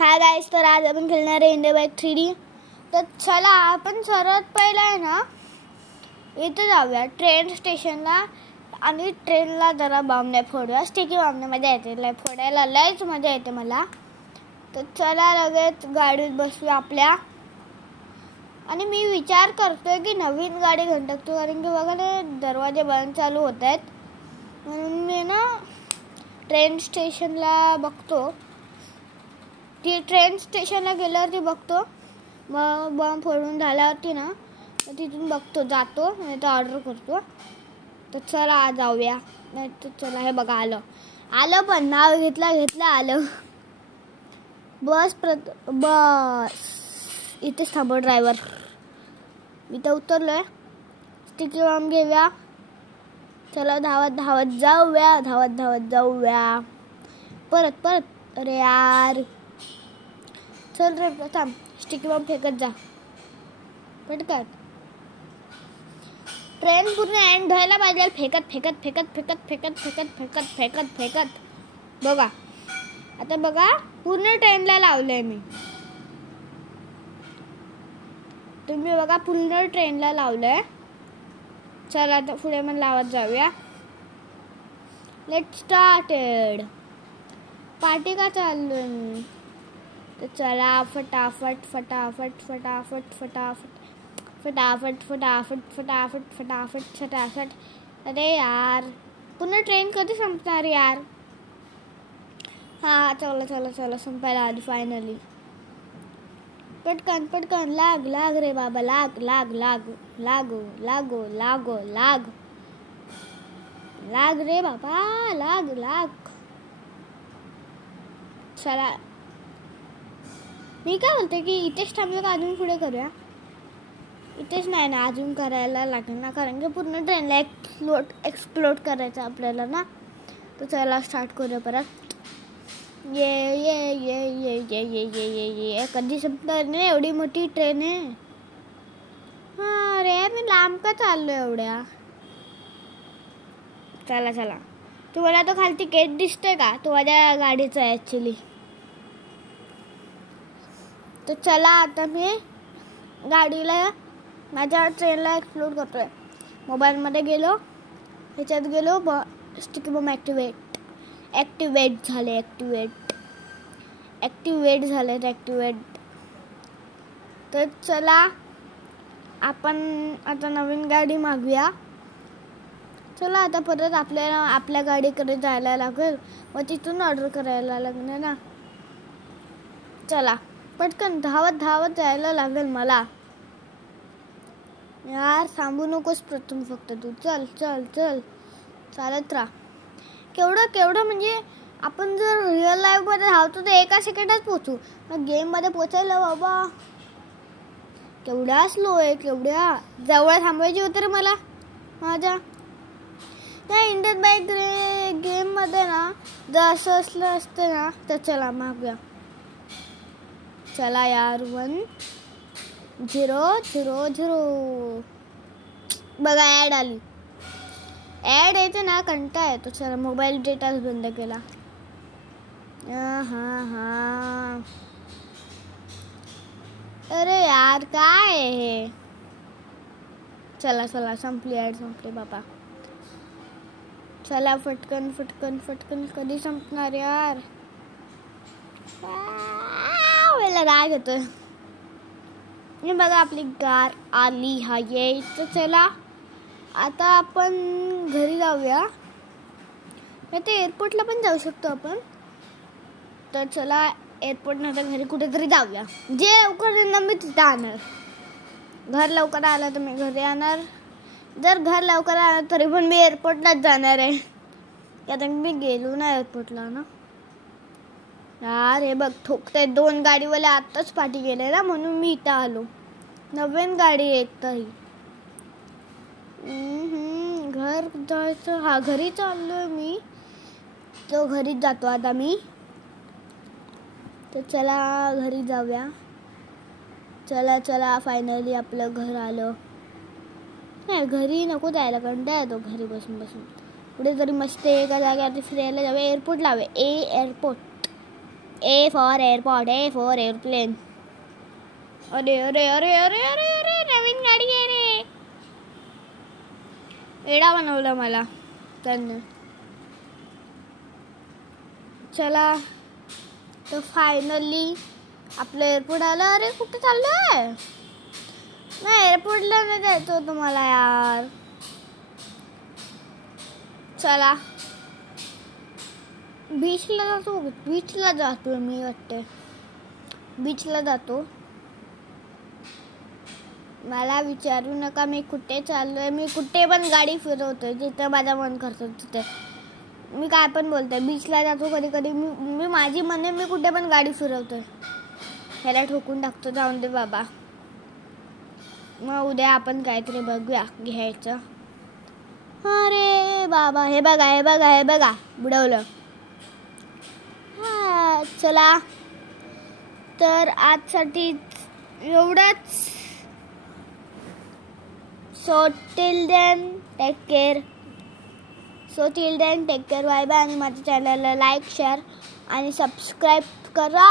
Hi guys, तर आज आपण खेळणार आहे इंडिया बाइक 3D। तर चला आपण सर्वात पहिला आहे ना इथे जाऊया ट्रेन स्टेशनला आणि ट्रेनला जरा बॉम्ब नाही फोडूया। स्टिकी बॉम्ब मजा येते, फोडायला लयच मजा येते मला। तर चला लगेच गाडीत बसूया आपल्या। आणि मी विचार करतोय की नवीन गाडी घेऊन टाकतो, कारण की बघा ना दरवाजे बंद चालू होत आहेत, म्हणून मी ना ट्रेन स्टेशनला बघतो। ती ट्रेन स्टेशनला गेल्यावरती बघतो, मग बॉम्ब फोडून झाल्यावरती ना तिथून बघतो, जातो नाही तर ऑर्डर करतो। तर चला जाऊया। नाही तर चला, हे बघा आलं पण नाव घेतलं आलं। बस इथेच थांबव ड्रायव्हर। मी तर उतरलोय, स्टिकी बॉम्ब घेऊया। चला धावत जाऊया परत। अरे यार, चल रे प्रथम, स्टिकी बॉम्ब फेकत जा पटकन। ट्रेन पूर्ण एंड व्हायला पाहिजे, फेकत। बघा आता बघा, पूर्ण ट्रेनला लावलंय मी। तुम्ही बघा, पूर्ण ट्रेनला लावलंय। चला आता पुढे पण लावत जाऊया। Let's started. पार्टी का चाललोय मी। तर चला फटाफट। अरे यार, पुन्हा ट्रेन कधी संपणार यार। हा चला संपायला आली फायनली। पटकन लाग रे बाबा, लाग रे बाबा, लाग। चला मी काय बोलते की इथेच थांबलं का अजून पुढे करूया। इथेच नाही ना, अजून करायला लागेल ना, कारण की पूर्ण ट्रेनला एक्सप्लोड करायचं आपल्याला ना। तर चला स्टार्ट करूया परत। ये कधी संपणार नाही, एवढी मोठी ट्रेन आहे। हा रे, मी लांब का चाललो एवढ्या। चला तुम्हाला तो खालती गेट दिसतोय का, तो माझ्या गाडीचा आहे ऍक्च्युली। तर चला आता मी गाडीला माझ्या ट्रेनला एक्सप्लोर करतोय। मोबाईलमध्ये गेलो, ह्याच्यात गेलो, स्टिकी बॉम्ब ॲक्टिवेट झाले। तर चला आपण आता नवीन गाडी मागूया। चला आता परत आपल्याला आपल्या गाडीकडे जायला लागेल, मग तिथून ऑर्डर करायला लागणार ना। चला पटकन धावत जायला लागेल मला। यार थांबू नकोस प्रथम, फक्त तू चल चालत राहा। केवढं म्हणजे आपण जर रिअल लाईफ मध्ये धावतो तर एका सेकंदात पोहोचू, मग गेम मध्ये पोचायला बाबा केवढ्या स्लो आहे, केवढ्या जवळ थांबायची होती रे मला माझ्या। त्या इंडियन बाइक गेम मध्ये ना जर असं असलं असतं ना, तर चला मागूया। चला यार 1000 बघा ऍड आली। ऍड येते ना, कंटाळा येतो। चला मोबाईल डेटाच बंद केला। हा अरे यार काय आहे हे। चला संपली ऍड, संपली बाबा। चला फटकन कधी संपणार यार। मला राग येतोय। हे बघा आपली कार आली आहे। तर चला आता आपण घरी जाऊया, नाही तर एअरपोर्टला पण जाऊ शकतो आपण। तर चला एअरपोर्ट नंतर घरी कुठेतरी जाऊया, जे लवकर येणार मी तिथे आणणार। घर लवकर आलं तर मी घरी येणार, जर घर लवकर आलं तरी पण मी एअरपोर्टलाच जाणार आहे, कारण मी गेलो ना एअरपोर्टला ना। यार हे बघ ठोकते, 2 गाडीवाले आत्ताच पाठी गेले ना, म्हणून मी इथं आलो। नवीन गाडी एकही घर जायचं। हा घरी चाललोय मी, तो घरीच जातो आता मी। तर चला घरी जाऊया। चला फायनली आपलं घर आलं। नाही घरी नको जायला, कंटाळा येतो घरी बसून कुठे तरी मस्त एका जागेवरती फिरायला जाऊया। एअरपोर्ट लावूया, airport. A for airport, A for airplane. अरे अरे अरे अरे अरे अरे नवीन गाडी आहे रे. वेडा बनवलं मला त्यांनी. चला तर फायनली आपलं एअरपोर्ट आलं. अरे कुठे चाललोय? नाही एअरपोर्टला नाही जायचं होतं मला यार. चला बीचला जातो मी वाटते. बीचला जातो. मला विचारू नका मी कुठे चाललोय. मी कुठे पण गाडी फिरवतोय जिथे माझं मन करतं तिथे. मी काय पण बोलतोय. बीचला जातो कधी कधी. मी माझी मने मी कुठे पण गाडी फिरवतोय. ह्याला ठोकून टाकतो. जाऊन दे बाबा. मग उद्या आपण काहीतरी बघूया घ्यायचं. अरे बाबा हे बघा बुडवलं. हा चला तर आजसाठी एवढंच. So till then take care. Bye bye. आणि माझ्या चॅनलला लाईक शेअर आणि सबस्क्राईब करा.